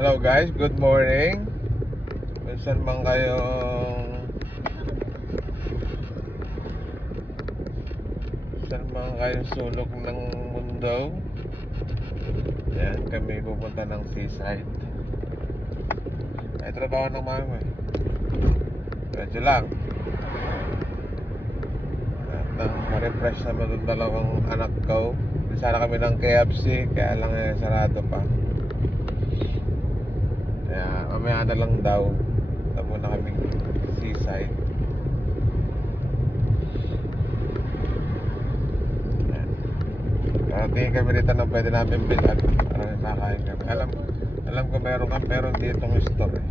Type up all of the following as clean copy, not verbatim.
Hello guys, good morning. Minsan man kayong sulok ng mundo. Yan, kami pupunta ng seaside. Ay trabaho ng mama eh. Medyo lang. At nang ma-refresh naman yung dalawang anak ko. Di sana kami ng KFC, kaya lang sarado pa. Kaya mamaya na lang daw. Ito muna kaming seaside. Tingin kami rito na pwede namin bilan para may makain kami. Alam ko meron ditong store eh.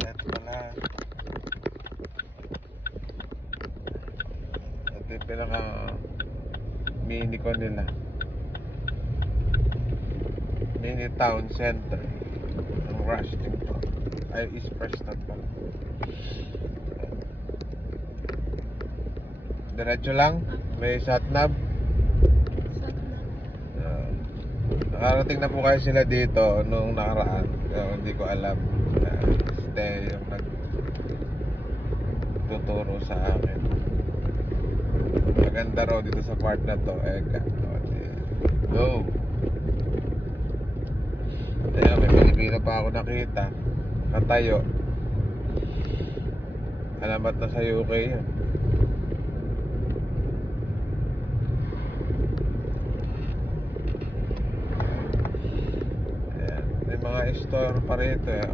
Ito pala. Ito yung pinaka mini ko nila. Mini town center ng Rushton to. Ay, East Preston pala. Diretso lang. May satnab. Nakarating na po kayo sila dito nung nakaraan. Hindi ko alam. Stay yung nagtuturo sa akin. Maganda raw dito sa part na to. Go! Ayan, may Pilipino pa ako nakita. Katayo. Alamat na sa UK yan. Mga store pa rito eh.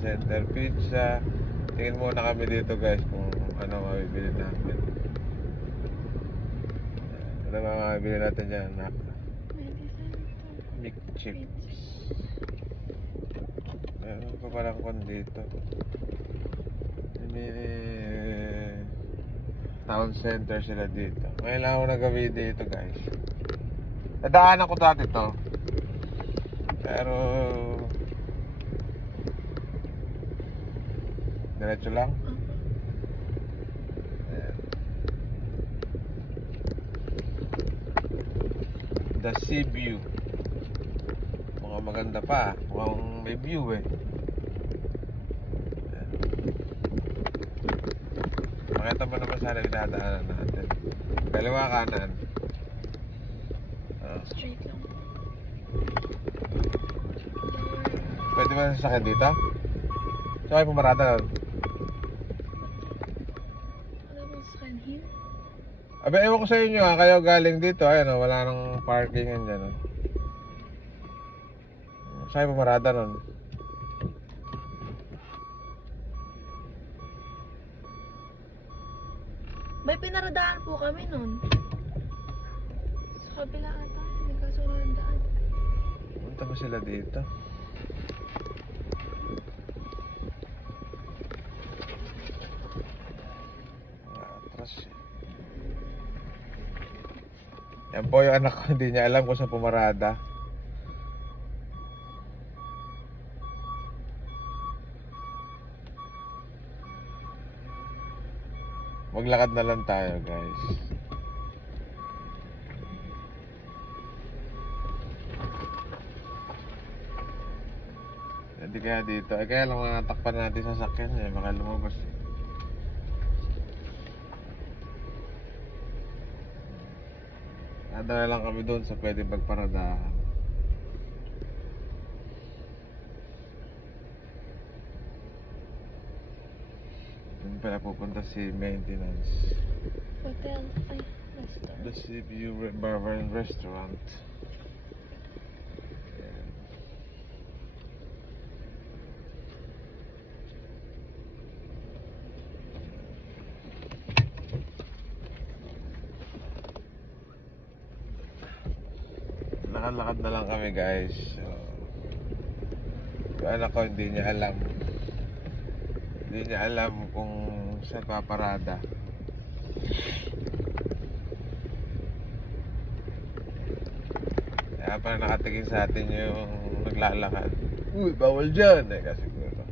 Center Pizza. Tingin muna kami dito guys kung ano mabibili namin. Ano ba mabibili natin dyan? Big chips. Meron pa parang kon dito. Town center sila dito. Ngayon lang ako nag-video dito guys. Nadaanan ko dati to. Pero diretso lang. Ayan. The sea view. Mukhang maganda pa. Mukhang may view eh. Makita mo naman sana dinadaanan natin. Kaliwa kanan. Straight lang. Pwede ba sasakyan dito? So kayo pumarada nun? Wala bang sasakyan here? Abe, ewan ko sa inyo ha. Kayo galing dito. Ayan o, wala nang parkingan dyan o. Saan kayo pumarada nun? May pinaradaan po kami nun. Sa kabila ata, may kasunod daan. Punta ba sila dito? Atras eh. Yan po yung anak ko, hindi niya alam kung saan pumarada. Maglakad na lang tayo guys. Hindi kaya dito. Kaya lang mga takpan natin sa sakyan eh. Baka lumabas eh. Nadala lang kami doon sa pwede magparadahan. Doon pala pupunta si maintenance. Hotel, ay, restaurant. The Sea View Bar and Restaurant. Lakad-lakad na lang kami guys. So, yung anak ko hindi niya alam. Hindi niya alam kung saan paparada. Kaya parang nakatingin sa atin yung naglalakad. Uy, bawal dyan eh. Kasi siguro.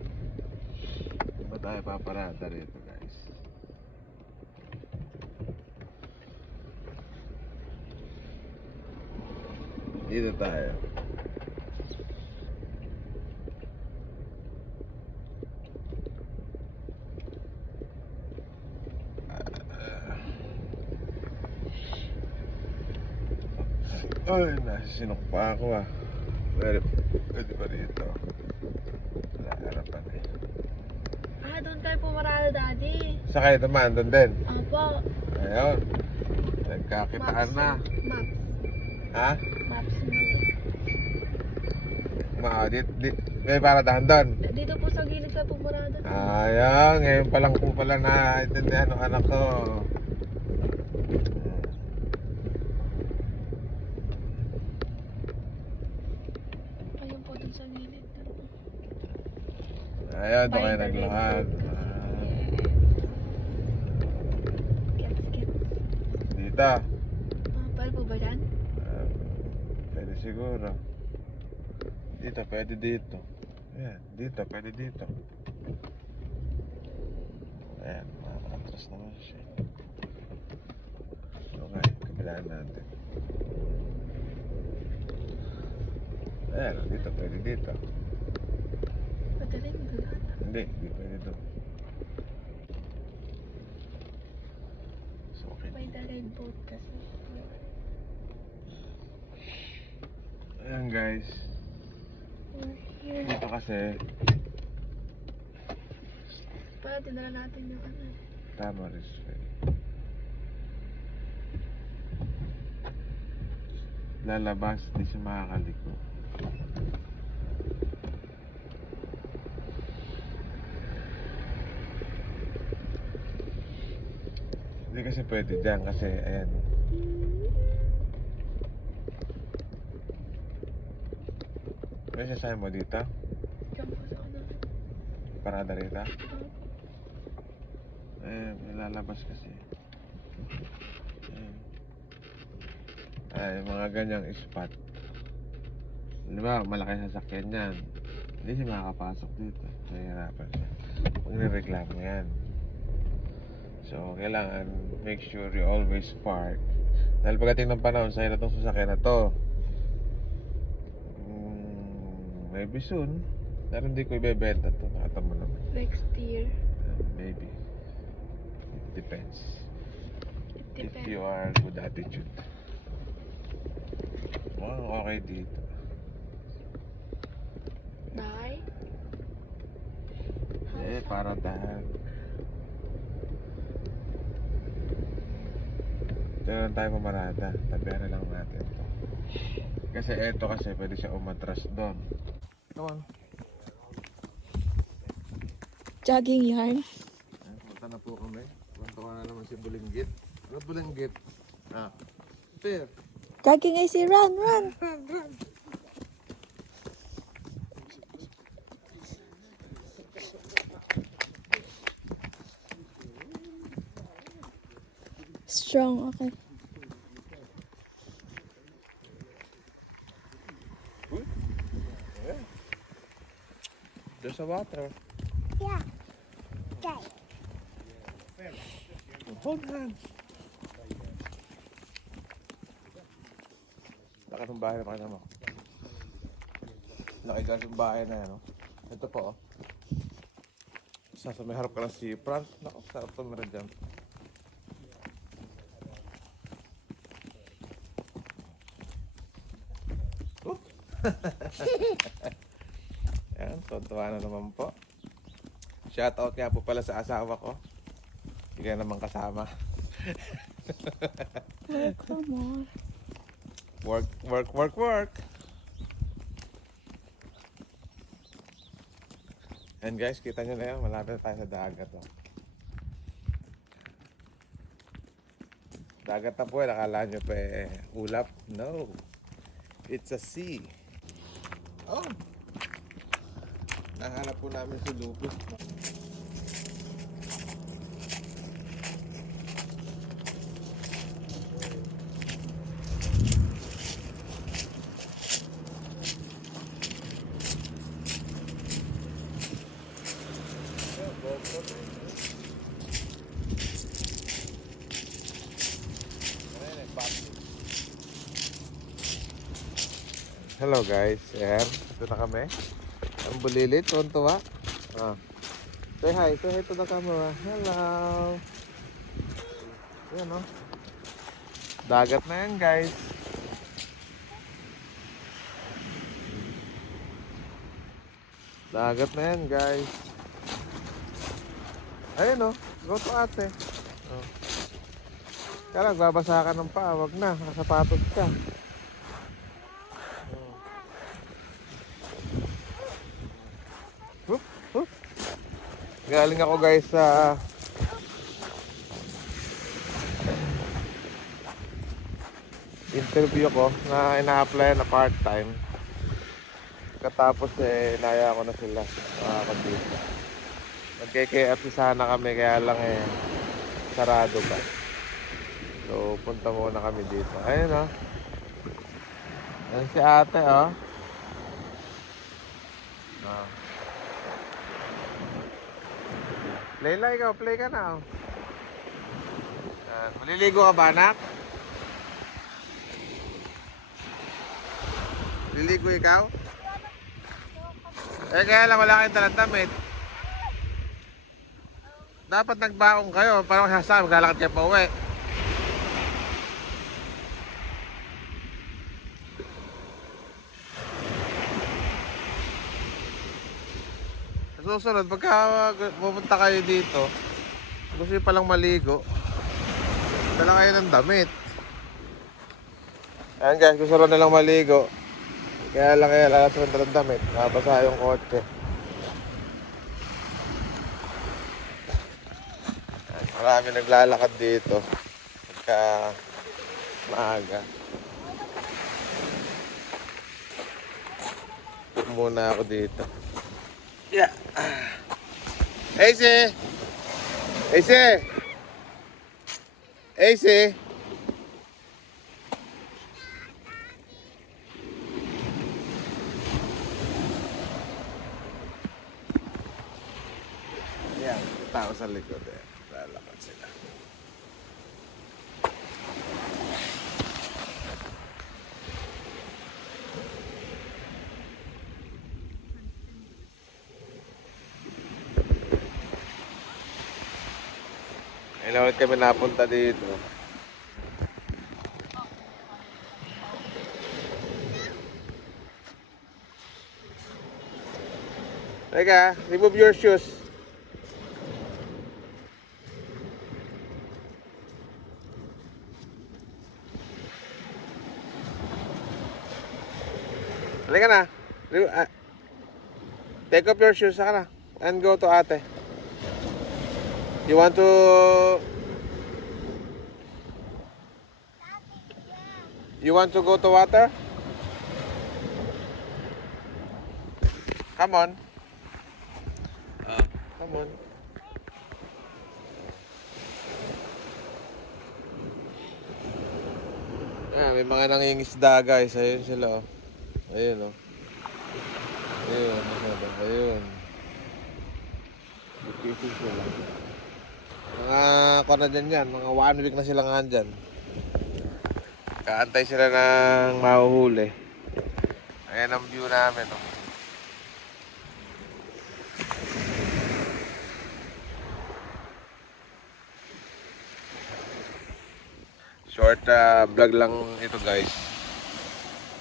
Ba tayo paparada rito guys? Dito tayo. Ay, nasisinok pa ako ah. Pwede pa rito. Wala harapan eh. Doon kayo pumarada, Daddy. Sa kayo naman, doon din. Opo. Ayun. Nagkakitaan na. Maps. Ha? Maps mali. May paradahan doon. Dito po sa gilid kayo pumarada. Ayan, ngayon pa lang po pala naintindihan ng anak ko. Ayun po dun sa gilid. Ayan, doon kayo naglakad. Gets. Dito. Pwede po ba dyan? Pwede siguro. Dito, pwede dito. Ayan, dito, pwede dito. Ayan, makakatras naman siya. Okay, kabilaan natin. Ayan, dito, pwede dito. Pwede rin doon. Hindi pwede doon. So, okay. By the red boat kasi. Ayan guys, We're here. dito kasi Pwede na natin yung ano. Tamaris Way. Lalabas, di siya makakaliko. Hindi kasi pwede dyan kasi ayan. May sasabi mo dito? Diyan po sa ano. Parada rito? May lalabas kasi. Ay, mga ganyang spot. Di ba, malaki sasakyan yan. Hindi siya makakapasok dito. Nahihirapan siya. Huwag nireklamo yan. So, kailangan make sure you always park. Dahil pagdating ng panahon, sa'yo na itong sasakyan na to. Maybe soon. Pero hindi ko ibebenta to. Nakata mo naman. Next year. Maybe. It depends. It If depends. you are good attitude. Wow, okay dito. Bye. Para dahan. Diyan lang tayo pumarada. Tabihan na lang natin to. Kasi eto kasi pwede siya umatras doon. Come on. Jogging yarn. Punta na po kami. Punta na naman si Bulinggit. Ano Bulinggit? Fair. Jogging ay si run. Strong, okay. There's a water. Yeah. Okay. Hold hands. Laki ng bahay na pakita mo. Laki kasi yung bahay na yan, no? Ito po, oh. Sa may harap ka ng seafront. Naku, sarap tumira dyan. Yan, tuntuwa na naman po. Shoutout nga po pala sa asawa ko. Hindi ka naman kasama. Come on. Work. And guys, kita nyo na yan. Malapit na tayo sa dagat. Oh. Dagat na po. Nakala nyo pa ulap. No. It's a sea. Oh. Nahanap po namin si Lupus. Hello guys, ayan, ito na kami. Ang bulilit, tuwan-tuwa. Ah. Say hi to the camera. Hello. Ayan o. Dagat na yan guys. Dagat na yan guys. Ayun o, go to ate. Oh. Kaya lang, babasa ka ng paa, wag na, nakasapatos ka. Hup, hup. Galing ako guys sa interview ko na ina-apply na part-time. Katapos inaya ko na sila ako dito. Nagkikf sana kami kaya lang sarado pa. So punta muna kami dito. Ayun o. Ayan si ate o. Layla, ikaw, play ka na. Maliligo ka ba, anak? Maliligo ikaw? Kaya lang wala kayong dalang damit. Dapat nagbaong kayo para masasabi, maglalakad kayo pa uwi. Susunod, pagka pupunta kayo dito, gusto nyo palang maligo, dala kayo ng damit. Ayan guys, gusto rin nilang maligo. Kaya lang lahat ng damit, nabasa yung kotse. Ayan, marami naglalakad dito pagka maaga. Put muna ako dito. Yeah. AC. AC. AC. Yan, tao sa likod lalakad sila. Ngayon ulit kami napunta dito. Teka, remove your shoes. Halika na. Take off your shoes, saka na. And go to ate. You want to... You want to go to water? Come on. Come on. May mga nangingisda guys. Ayun sila oh. Ayun oh. Ayun. Ayun. Fishing sila. Mga ako na dyan yan. Mga 1 week na sila nga dyan. Kaantay sila ng mahuhuli. Ayan ang view namin oh. Short vlog lang ito guys.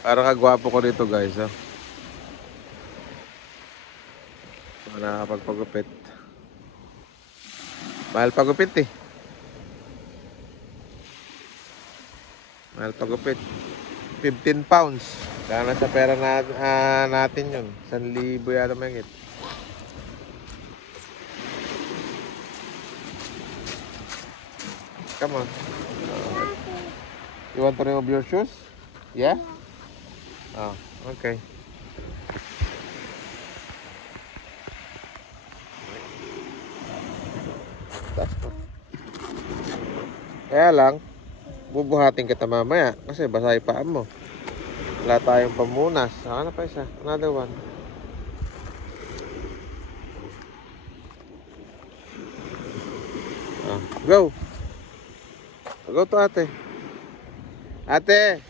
Para kagwapo ko dito guys oh. Nakakapagpagupit. Mahal pagupit Mahal pagupit. 15 pounds. Kaya nasa pera natin yun. 1,000 yata mahigit. Come on. You want to remove your shoes? Yeah? Oh, okay. Kaya lang, bubuhatin kita mamaya kasi basa yung paa mo. Wala tayong pamunas. Saka na pa isa. Another one. Go. Go to ate. Ate.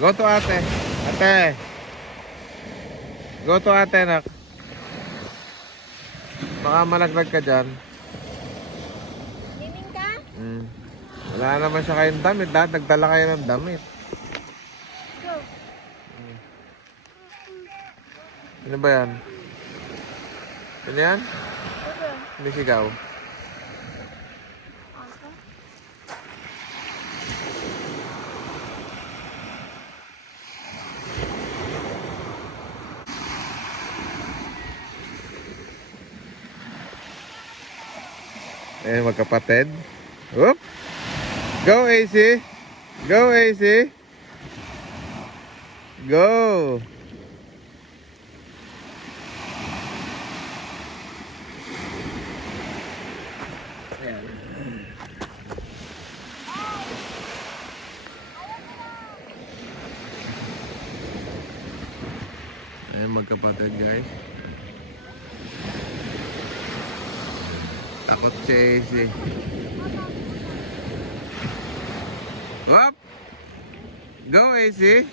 Go to ate. Ate. Go to ate, nak. Baka malaglag ka dyan. Swimming ka? Wala naman siya kayong damit. Lahat nagdala kayo ng damit. Go. Ano ba yan? Ano yan? Go. Hindi sigaw. Eh, magkapatid. Whoop! Go, AC! Go, AC! Go! Ayan, magkapatid, guys. Takot si AC. Whoop! Go, AC!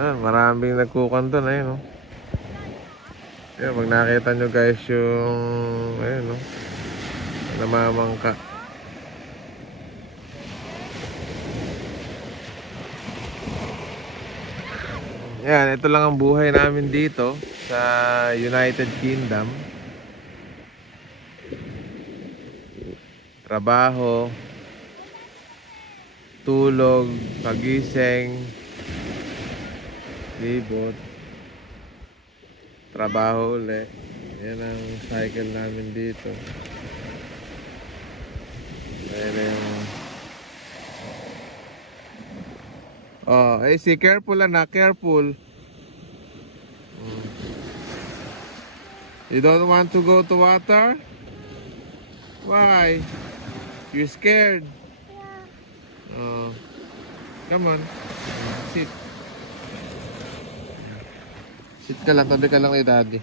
Maraming nagkukan doon, ayun, no? Ayan, pag nakita nyo guys yung, ayun, no? Namamangka. Yan, ito lang ang buhay namin dito sa United Kingdom. Trabaho, tulog, pagising, libot, trabaho uli. Yan ang cycle namin dito. Ayan yung... Oh, AC, careful na, careful. You don't want to go to water? Why? You scared? Oh, come on. Sit. Sit ka lang, tabi ka lang kay daddy.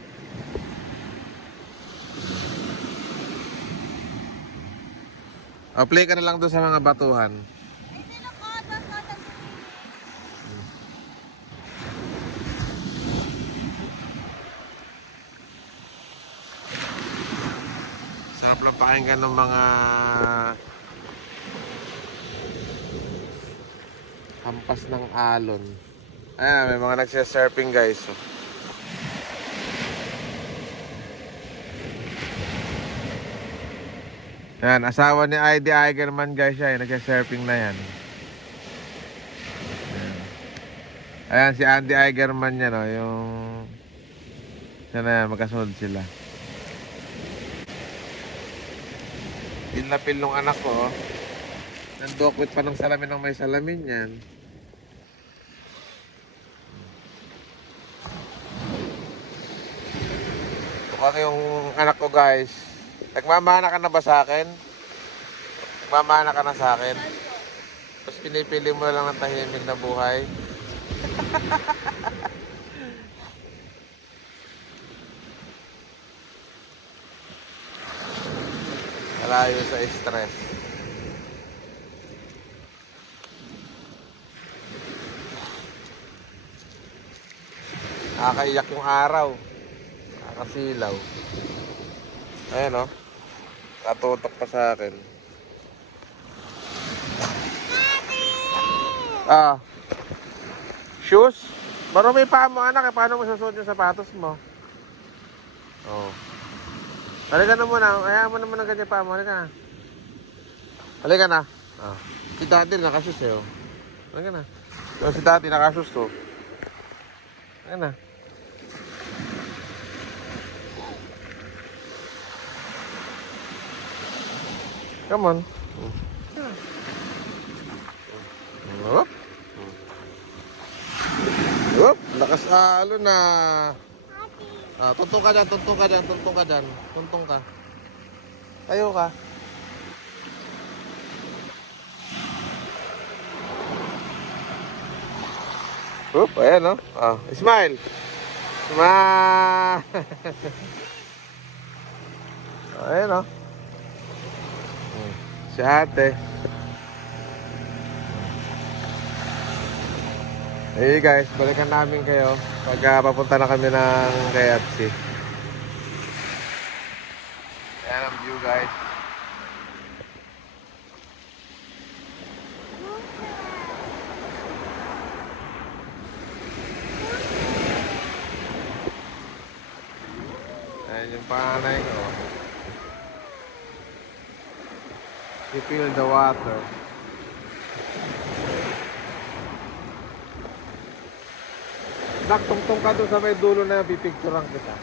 O, play ka na lang doon sa mga batuhan. Sarap lang pakinggan ng mga hampas ng alon. Ayan, may mga nagsisurfing guys. Oh. Ayan, asawa ni ID Igerman guys siya. Nagsisurfing na yan. Ayan, si Andy Igerman yan. Oh, yung... Siya na yan, magkasunod sila. Pinlapil nung anak ko, oh. Nandokwit pa ng salamin ng may salamin yan. Mukhang yung anak ko guys. Nagmamana ka na ba sa akin? Nagmamana ka na sa akin? Tapos pinipili mo lang ng tahimik na buhay. Malayo sa stress. Nakakaiyak yung araw. Nakakasilaw. Ayan, oh. Natutok pa sa akin. Ah. Shoes? Marumi pa mo, anak. Paano mo susuot yung sapatos mo? Oh. Halika na muna. Hayaan mo naman ng ganyan pa mo. Halika na. Halika na. Ah. Si daddy nakasus eh. Oh. Halika na. So, si daddy nakasus to. Halika na. Come on. Whoop. Whoop. Lakas alo na. Ah, tuntong ka dyan, tuntong ka dyan, tuntong ka dyan. Tuntong ka. Tayo ka. Whoop, ayan, no? Ah, smile. Smile. Ayan, no? Si ate. Hey guys, balikan namin kayo pag papunta na kami ng KFC. Ayan ang view guys. Ayan yung panganay ko. You feel the water. Tungtong ka doon sa may dulo na yung pipicturean kita.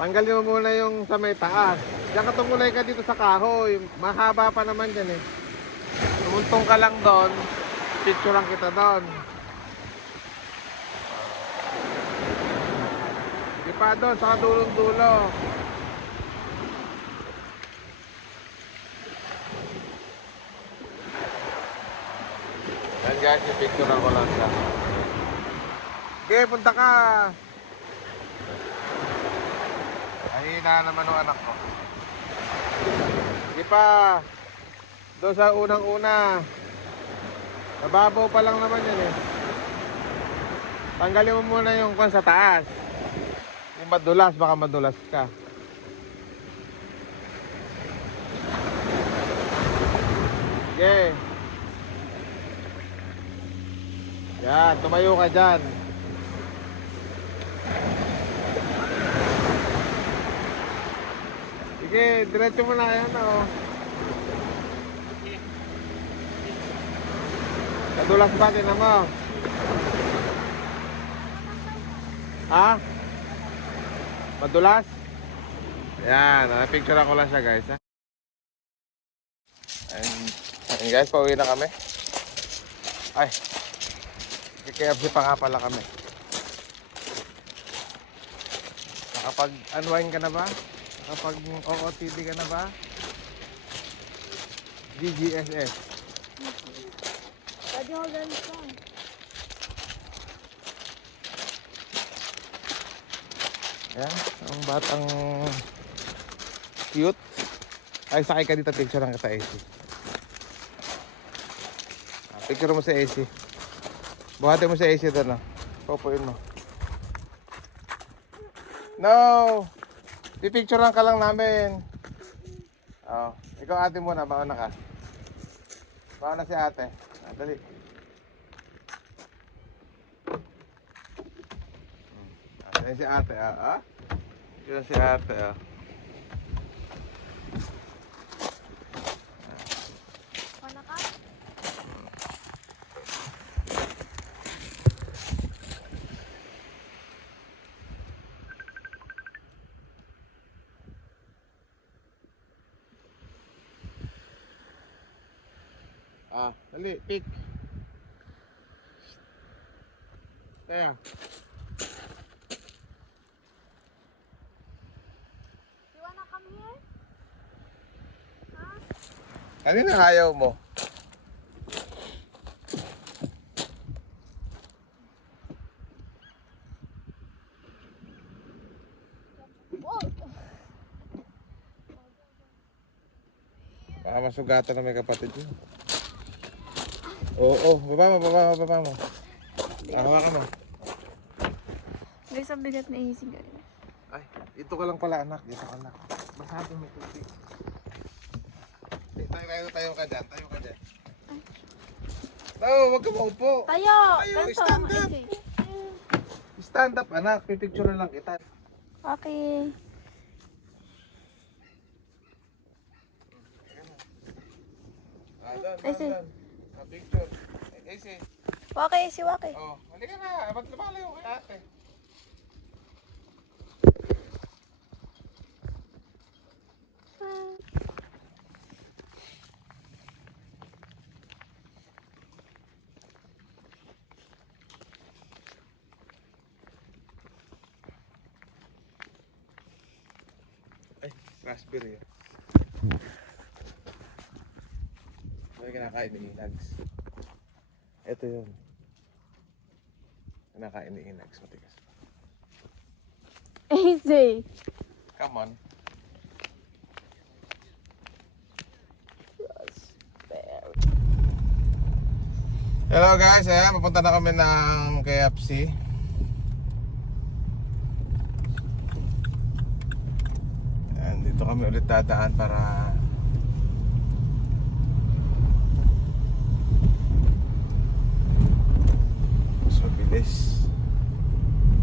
Tanggalin mo muna yung sa may taas. Diyan ka tumulay ka dito sa kahoy. Mahaba pa naman dyan eh. Tumuntong ka lang doon. Picturean kita doon. Di pa doon, sa dulong dulo. Yan guys, pipicturean ko lang siya. Okay, punta ka. Ahina naman ang anak ko. Di pa. Doon sa unang-una. Nababaw pa lang naman yan eh. Tanggalin mo muna yung kwan sa taas. Yung madulas, baka madulas ka. Okay. Yan, tumayo ka dyan. Sige, diretso mo na yan oh. Nadulas ba, tinan mo? Ha? Madulas? Yan, picture ako lang siya guys ha. Ayun guys, pauwi na kami. Ay, KFC pa nga pala kami. Nakapag-unwind ka na ba? Nakapag-OOTD ka na ba? GGSS. Daddy, hold on strong. Ayan, ang batang cute. Ay, sakay ka dito, picture lang kita AC. Picture mo si AC. Buhati mo si AC doon, no? Pupuin mo. No! Pipicture lang ka lang namin. Oh, ikaw ate muna, baon na ka. Baon na si ate. Dali. Ayan si ate, ah. Yun si ate, ah. Pana ka? Dali, pick. Kaya. You wanna come here? Kanina ayaw mo. Oh! Baka masugatan na may kapatid yun. Oo, baba mo. Hawakan mo. Guys, ang bigat na easy guys. Ay, ito ka lang pala anak. Dito ka lang. Masyado may tubig. Tayo ka dyan. No, wag ka maupo. Tayo! Tayo, Ganito, stand up. easy. Stand up anak. Pipicture na lang kita. Okay. Doon. Picture. Easy. Wake, si Wake. Oh, halika na. Ba't lumalayo kay ate? Ay, raspberry. May kinakain ni Inags. Ito yun. Kinakain ni Inags. Matigas. Easy. Come on. Hello guys, ayan, papunta na kami ng KFC. Ayan, dito kami ulit dadaan para mas mabilis.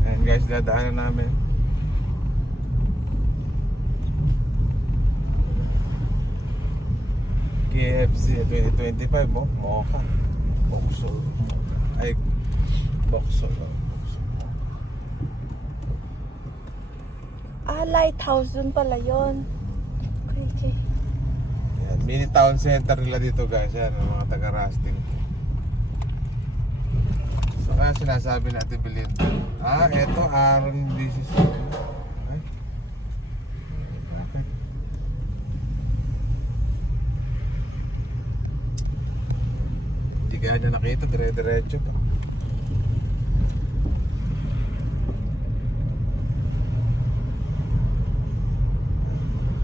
Ayan guys, dadaanan namin. KFC 2025 mo, Mocha. Boxer. Ay, Boxer. Lighthouse dun pala yun. Okay. Yan, mini town center nila dito guys. Yan, ang mga taga-Rusting. So kaya sinasabi natin bilhin. Eto, Aaron Business. Ay. Bakit? Hindi kaya niya nakita, dire-diretso pa.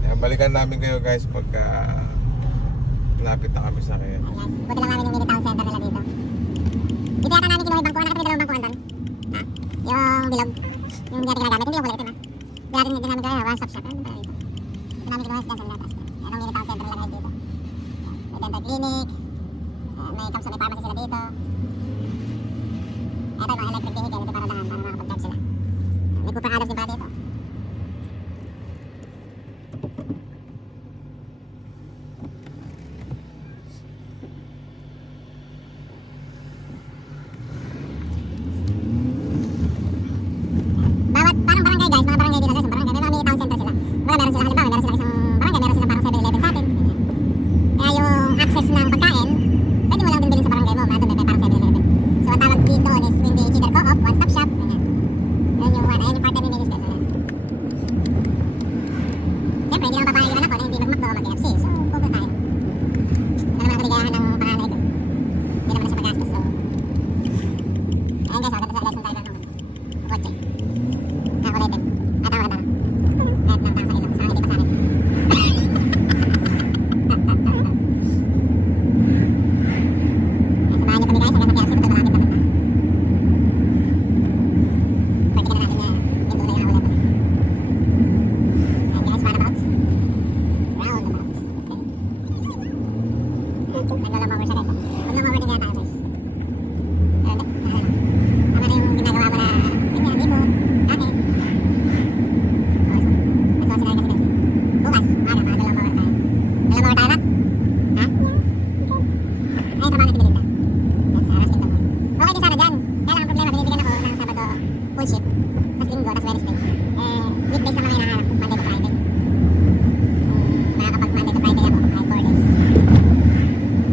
Yan, balikan namin kayo guys pagka lapit na kami sa kaya. Ayan, buti lang namin yung mini town center nila dito. Dito yata namin kinuha yung bangkuhan. Nakita mo yung dalawang bangkuhan doon? Ha? Yung bilog. Yung hindi natin ginagamit. Hindi yung kulay itim ha. Hindi natin ginamit kaya one stop shop. Ano ba dito? Dito namin kinuha sa Johnson Latas. Yan ang mini town center nila guys dito. May dental clinic. May kamsa, may pharmacy sila dito. Ito yung mga electric vehicle. Ito para dahan. Para makapag-charge sila. May Cooper Adams din pala dito. Parang barangay guys, mga barangay dito guys, ang barangay, may mga mini town center sila. Mga meron sila, halimbawa, meron sila isang barangay, meron sila parang 7-Eleven sa atin. Kaya yung access ng pagkain, pwede mo lang din bilhin sa barangay mo, mga doon may parang 7-Eleven. So ang tawag dito is Windy Cheater Co-op, one stop shop, ganyan. Ayan yung part-time minis guys, ayan. Siyempre, hindi naman papayagan ako na hindi mag-McDo o mag-KFC, so pupunta tayo. Ano naman kaligayahan ng panganay ko. Hindi naman na siya magastos, so. Ayan guys, ganda sa lesson tayo doon. Kotse. Ulitin. At ako na. Kahit nang sa ilong. Sa hindi pa sa akin. Samahan niyo kami guys. Hanggang sa KFC. Ito malapit naman na. Pwede na natin niya. Yung tulay na ulit. Ayan guys. Roundabouts. Roundabouts. Okay. Naglalamawer siya guys. Naglalamawer din kaya tayo guys. Pero hindi. Tama na yung ginagawa mo na. Ganyan. Hindi mo. Okay. Bukas, ano, mga dalawang tayo. Dalawang tayo ba? Ha? Ay, trabaho natin bilinda. Yan, sa Rusting daw. Okay din sana dyan. Kaya lang ang problema, binibigyan ako ng Sabado full shift. Tapos Linggo, tapos Wednesday. Weekdays naman yung hinahanap. Monday to Friday. Makakapag Monday to Friday ako, kahit 4 days.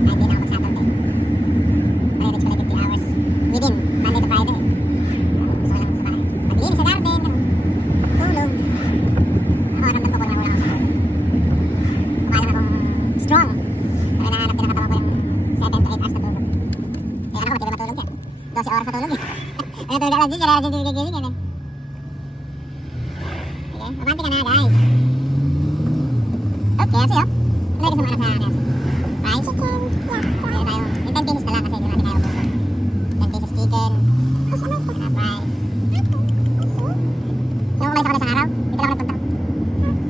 Kahit di na ako mag-Saturday. Pare-reach ko like 50 hours. Within Monday to Friday. Gusto ko lang sa bahay. Maglinis sa garden, tulog. Ako, ramdam ko kulang-kulang ako sa tulog. Mukha naman akong strong. Pero nahanap din ang katawan ko yung 7 to 8 hours na tulog. Kaya ako, di ba matulog yan? 12 oras na tulog eh. Ano tulog alas 10, kaya alas 10 gigising yan eh. Sige, mabanti ka na guys. Oh, KFC oh. Ano gusto mo anak sa KFC? Fries? Chicken. Meron tayo. Yung 10 pieces na lang kasi di natin kaya ubusin. 10 pieces chicken. Fries. Yung kumain sa kami sa araw, dito lang ako nagpunta.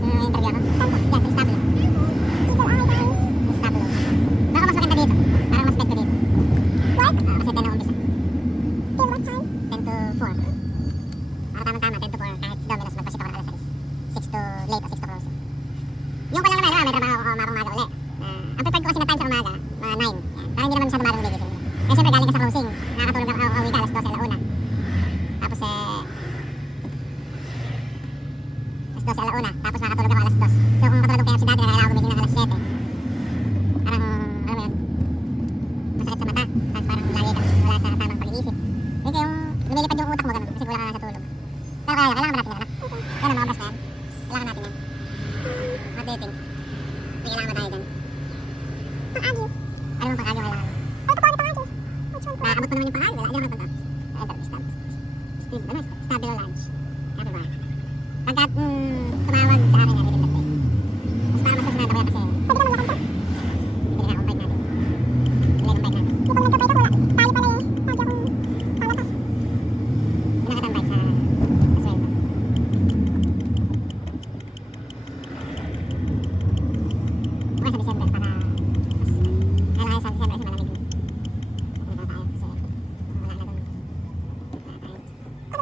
Interview ako. Yan, sa Establo. Establo. Baka mas maganda dito. Parang mas better dito. What? Kasi 10 na umpisa. 10 to 4. Para tama-tama, 10 to 4. Kahit Domino's, magpasit ako ng alas 6. 6 to late o 6 to close. Yung pa lang naman, may trabaho ako marong umaga ulit. Ang prepared ko kasi na time sa umaga, mga 9. Yan. Para hindi naman masyado umagang gigising. Kaya syempre galing ka sa closing. Nakakatulog ako, uwi ka alas 12 alauna. Tapos alas 12 alauna. Tapos makatulog ako alas 2. So kung katulog ng KFC dati, kailangan gumising ng alas 7. Parang, ano mo yun? Masakit sa mata. Tapos parang lagi kang wala sa tamang pag-iisip. Yung lumilipad yung utak mo ganun kasi kulang ka na sa tulog. Pero kailangan ba natin yan? Yan ang mga oras na yan. Kailangan natin yan. What do you think? May kailangan ba tayo dyan? Pang-agi. Ano bang pang-agi kailangan? Ay, ito pang-agi. Naabot mo naman yung pang-agi. Wala, hindi naman punta. Stabilo lunch. Kami ba? Pagka tumawag sa akin yan, itindag ko eh. Mas para mas masinada ko yan kasi pwede naman lakad ka. Hindi na, umpay natin. Ulit umpay natin. Yung pag nagkapay ka, wala. Tayo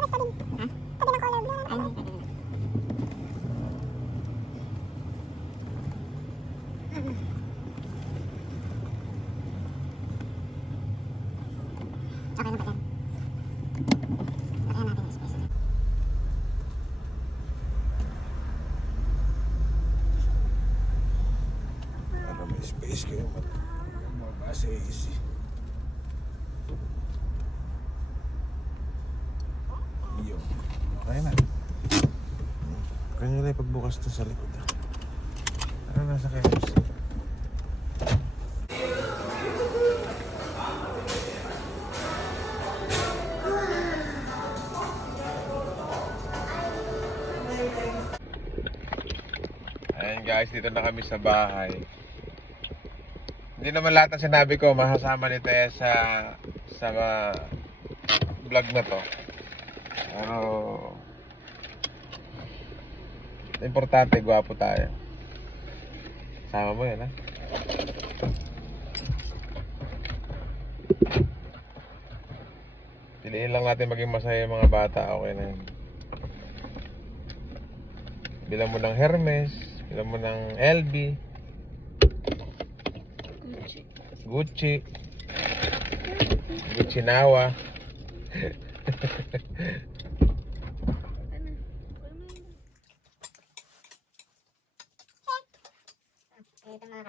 Tabi ng color blue. Ay, hindi. Okay na ba dyan? Lagyan natin yung space. Para may space kayo mabasa AC. Yo. Okay na. Kanya lang pagbukas to sa likod. Ano nasa kayo? Ayan guys, dito na kami sa bahay. Hindi naman lahat ng sinabi ko masasama ni Tess sa vlog na to. Pero importante, gwapo tayo. Sama mo yan, ha? Piliin lang natin maging masaya yung mga bata. Okay na yun. Bilang mo ng Hermes, bilang mo ng LV, Gucci, Gucci Nawa. Ito mga kami.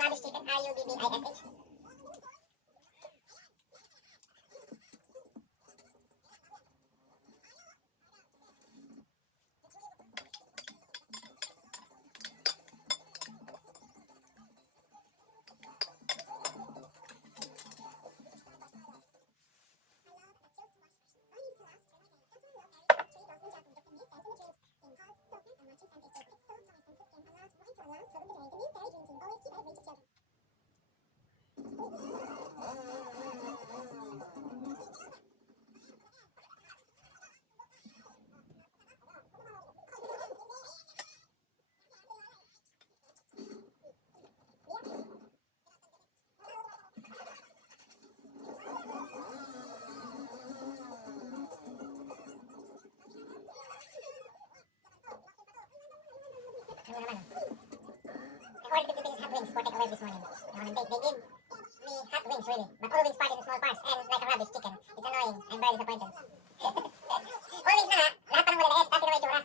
Radish chicken, RUBBISH. I ordered the biggest hot wings for takeaway this morning. And they give me hot wings really, but all wings part in small parts and like a rubbish chicken. It's annoying. I'm very disappointed. All wings na nga, lahat pa ng maliliit, tapos ginawa itsura.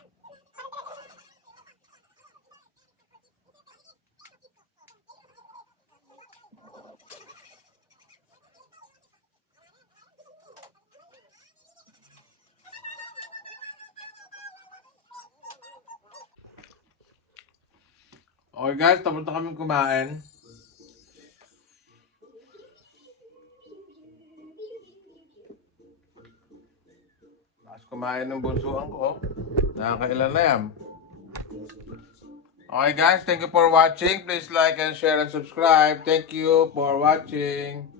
Okay guys, tapos na kami kumain. Tapos kumain ng bunsuan ko. Nakakailan na yan. Okay guys, thank you for watching. Please like and share and subscribe. Thank you for watching.